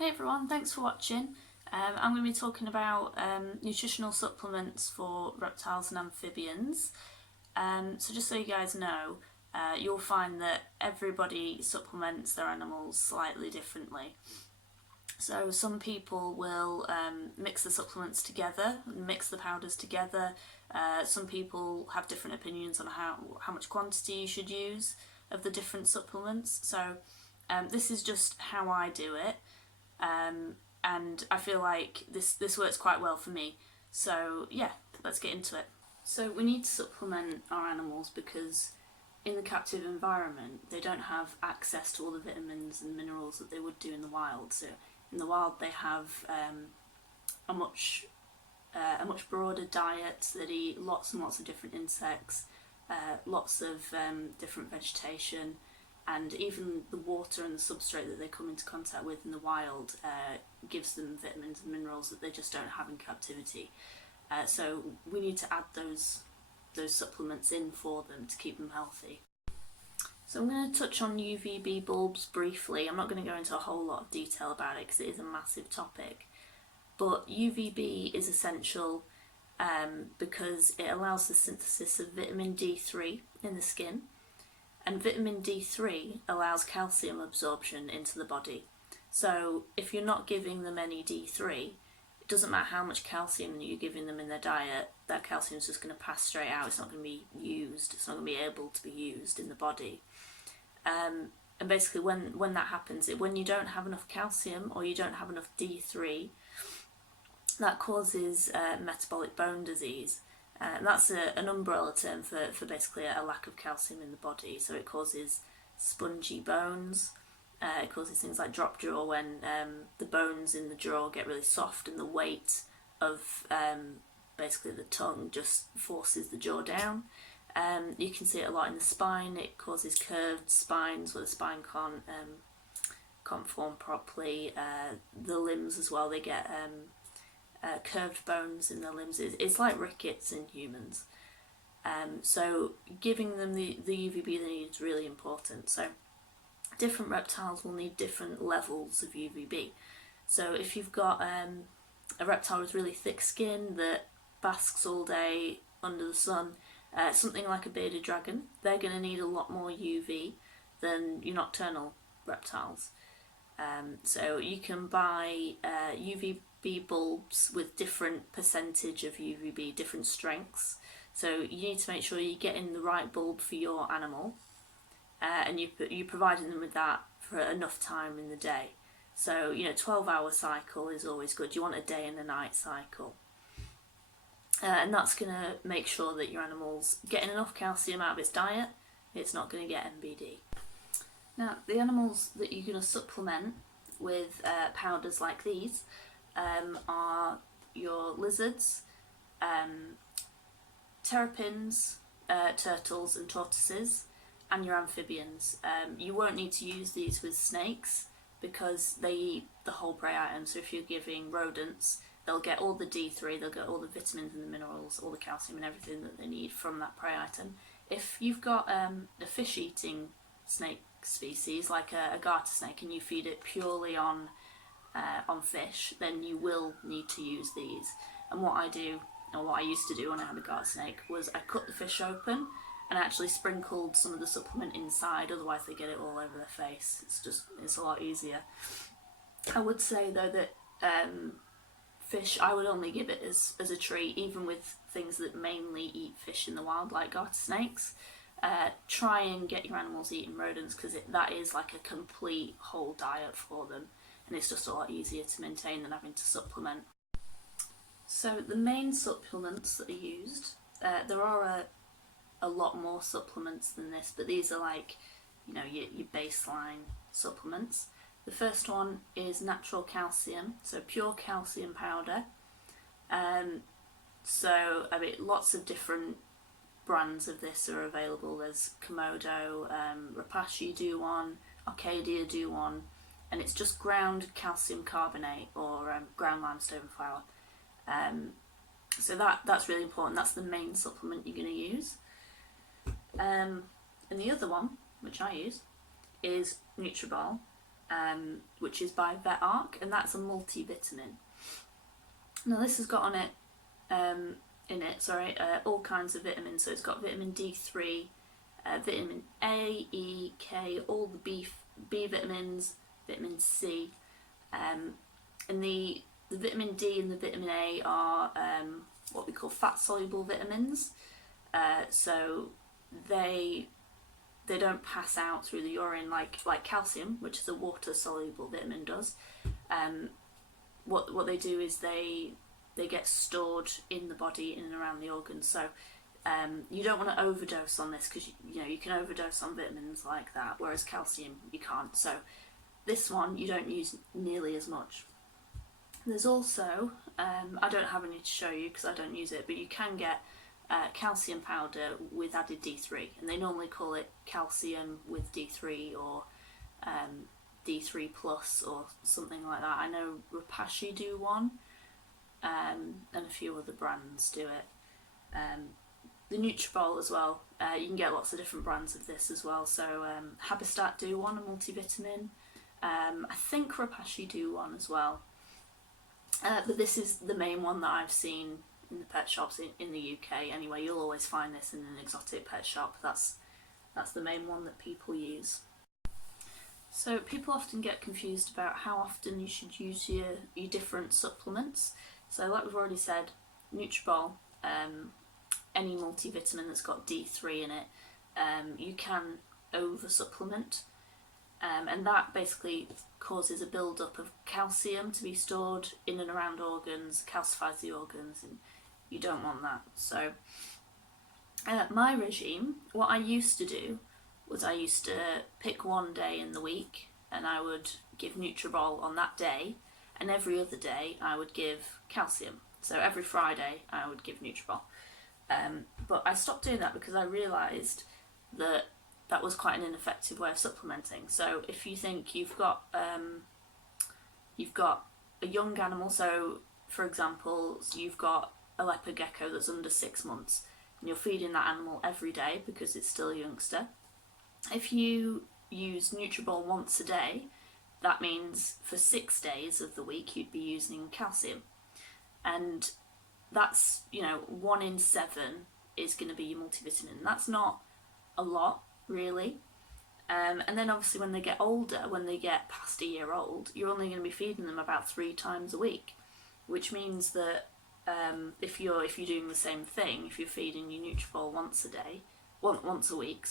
Hey everyone, thanks for watching. I'm going to be talking about nutritional supplements for reptiles and amphibians. So just so you guys know, you'll find that everybody supplements their animals slightly differently. So some people will mix the supplements together, mix the powders together. Some people have different opinions on how much quantity you should use of the different supplements. So this is just how I do it. And I feel like this works quite well for me. So yeah, let's get into it. So we need to supplement our animals because in the captive environment they don't have access to all the vitamins and minerals that they would do in the wild. So in the wild they have a much broader diet. They eat lots and lots of different insects, lots of different vegetation, and even the water and the substrate that they come into contact with in the wild gives them vitamins and minerals that they just don't have in captivity. So we need to add those supplements in for them to keep them healthy. So I'm going to touch on UVB bulbs briefly. I'm not going to go into a whole lot of detail about it because it is a massive topic. But UVB is essential because it allows the synthesis of vitamin D3 in the skin. And vitamin D3 allows calcium absorption into the body. So if you're not giving them any D3, it doesn't matter how much calcium you're giving them in their diet, that calcium is just going to pass straight out. It's not going to be used. It's not going to be able to be used in the body. And basically when that happens, when you don't have enough calcium or you don't have enough D3, that causes metabolic bone disease. And that's an umbrella term for basically a lack of calcium in the body. So it causes spongy bones, it causes things like drop jaw when the bones in the jaw get really soft and the weight of basically the tongue just forces the jaw down. You can see it a lot in the spine. It causes curved spines where the spine can't form properly. The limbs as well, they get curved bones in their limbs. It's like rickets in humans. So giving them the UVB they need is really important. So different reptiles will need different levels of UVB. So if you've got a reptile with really thick skin that basks all day under the sun, something like a bearded dragon, they're going to need a lot more UV than your nocturnal reptiles. So you can buy UVB bulbs with different percentage of UVB, different strengths. So you need to make sure you're getting the right bulb for your animal, and you're providing them with that for enough time in the day. So 12-hour cycle is always good. You want a day and a night cycle. And that's going to make sure that your animal's getting enough calcium out of its diet. It's not going to get MBD. Now, the animals that you're going to supplement with powders like these are your lizards, terrapins, turtles and tortoises, and your amphibians. You won't need to use these with snakes because they eat the whole prey item. So if you're giving rodents, they'll get all the D3, they'll get all the vitamins and the minerals, all the calcium and everything that they need from that prey item. If you've got a fish-eating snake species like a garter snake and you feed it purely on fish, then you will need to use these. And what I do, or what I used to do when I had a garter snake, was I cut the fish open and actually sprinkled some of the supplement inside, otherwise they get it all over their face. It's a lot easier. I would say though that fish, I would only give it as a treat, even with things that mainly eat fish in the wild like garter snakes. Try and get your animals eating rodents because that is like a complete whole diet for them, and it's just a lot easier to maintain than having to supplement. So the main supplements that are used, there are a lot more supplements than this, but these are like your baseline supplements. The first one is natural calcium, so pure calcium powder. So lots of different brands of this are available. There's Komodo, Rapashi do one, Arcadia do one, and it's just ground calcium carbonate or ground limestone flour. So that's really important. That's the main supplement you're going to use. And the other one, which I use, is Nutritional. which is by Vet Arc, and that's a multivitamin. Now this has got on it, all kinds of vitamins. So it's got vitamin D3, vitamin A, E, K, all the B vitamins, vitamin C, and the vitamin D and the vitamin A are what we call fat-soluble vitamins. So they don't pass out through the urine like calcium, which is a water-soluble vitamin, does. What they do is they get stored in the body, in and around the organs. So you don't want to overdose on this, because you can overdose on vitamins like that, whereas calcium you can't. So this one you don't use nearly as much. There's also, I don't have any to show you because I don't use it, but you can get calcium powder with added D3, and they normally call it calcium with D3 or D3 plus or something like that. I know Reptiles do one, and a few other brands do it. The Nutritional as well, you can get lots of different brands of this as well. So Habitat do one, a multivitamin. I think Reptiles do one as well. But this is the main one that I've seen in the pet shops in the UK. Anyway, you'll always find this in an exotic pet shop. That's the main one that people use. So people often get confused about how often you should use your different supplements. So like we've already said, Nutritional, any multivitamin that's got D3 in it, you can over supplement. And that basically causes a build-up of calcium to be stored in and around organs, calcifies the organs, and you don't want that. So my regime, what I used to do was I used to pick one day in the week and I would give Nutritional on that day, and every other day I would give calcium. So every Friday I would give Nutritional. But I stopped doing that because I realised that was quite an ineffective way of supplementing. So if you think you've got a young animal, so for example, you've got a leopard gecko that's under 6 months, and you're feeding that animal every day because it's still a youngster. If you use Nutritional once a day, that means for 6 days of the week you'd be using calcium, and that's 1 in 7 is going to be your multivitamin. That's not a lot, really. And then obviously when they get older, when they get past a year old, you're only going to be feeding them about 3 times a week, which means that if you're doing the same thing, if you're feeding your Nutritional once a week,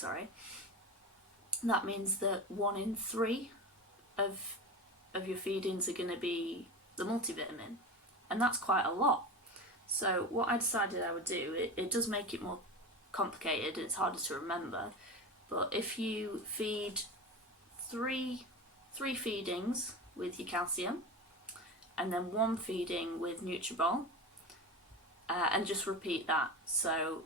that means that 1 in 3 of your feedings are going to be the multivitamin, and that's quite a lot. So what I decided I would do, it does make it more complicated, it's harder to remember, but if you feed three feedings with your calcium, and then 1 feeding with Nutritional, and just repeat that. So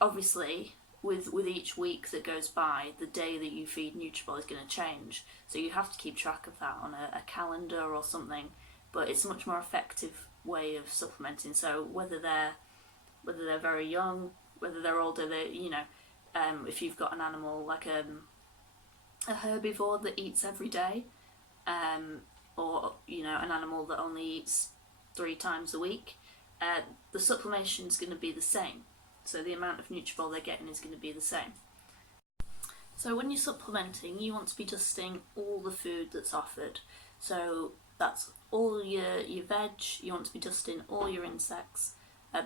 obviously with each week that goes by, the day that you feed Nutritional is going to change, so you have to keep track of that on a calendar or something, but it's a much more effective way of supplementing. So whether they're very young, whether they're older, if you've got an animal like a herbivore that eats every day, or an animal that only eats 3 times a week, the supplementation is going to be the same. So the amount of Nutritional they're getting is going to be the same. So when you're supplementing, you want to be dusting all the food that's offered. So that's all your veg, you want to be dusting all your insects,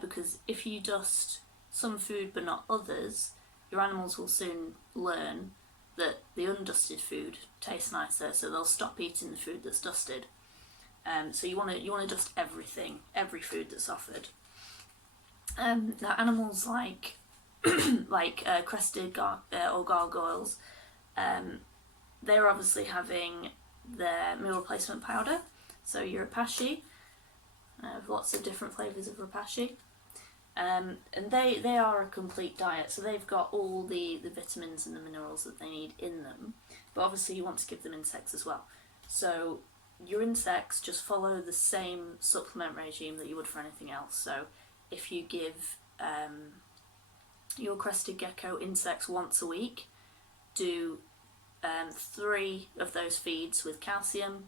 because if you dust some food but not others, your animals will soon learn that the undusted food tastes nicer, so they'll stop eating the food that's dusted. So you want to dust everything, every food that's offered. Now animals like crested or gargoyles, they're obviously having their meal replacement powder. So your Reptiles, lots of different flavours of Reptiles, and they are a complete diet. So they've got all the vitamins and the minerals that they need in them. But obviously you want to give them insects as well. So your insects just follow the same supplement regime that you would for anything else. So if you give your crested gecko insects once a week, do 3 of those feeds with calcium,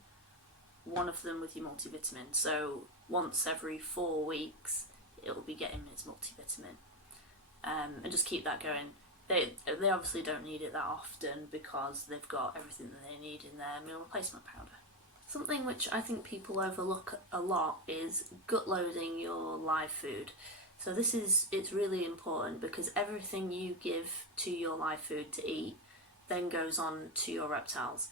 1 of them with your multivitamin. So once every 4 weeks it'll be getting its multivitamin, and just keep that going. They obviously don't need it that often because they've got everything that they need in their meal replacement powder. Something which I think people overlook a lot is gut loading your live food. So it's really important because everything you give to your live food to eat then goes on to your reptiles.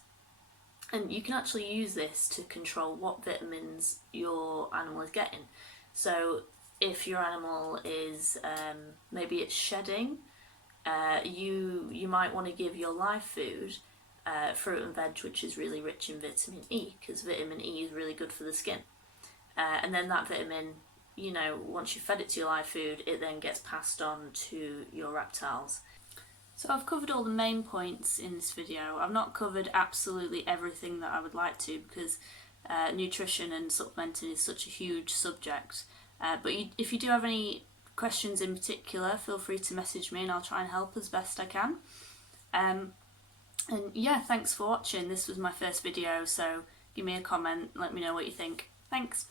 And you can actually use this to control what vitamins your animal is getting. So if your animal is, maybe it's shedding, you might want to give your live food fruit and veg, which is really rich in vitamin E, because vitamin E is really good for the skin. And then that vitamin, once you've fed it to your live food, it then gets passed on to your reptiles. So I've covered all the main points in this video. I've not covered absolutely everything that I would like to because nutrition and supplementing is such a huge subject. But if you do have any questions in particular, feel free to message me and I'll try and help as best I can. And yeah, thanks for watching. This was my first video, so give me a comment, let me know what you think. Thanks.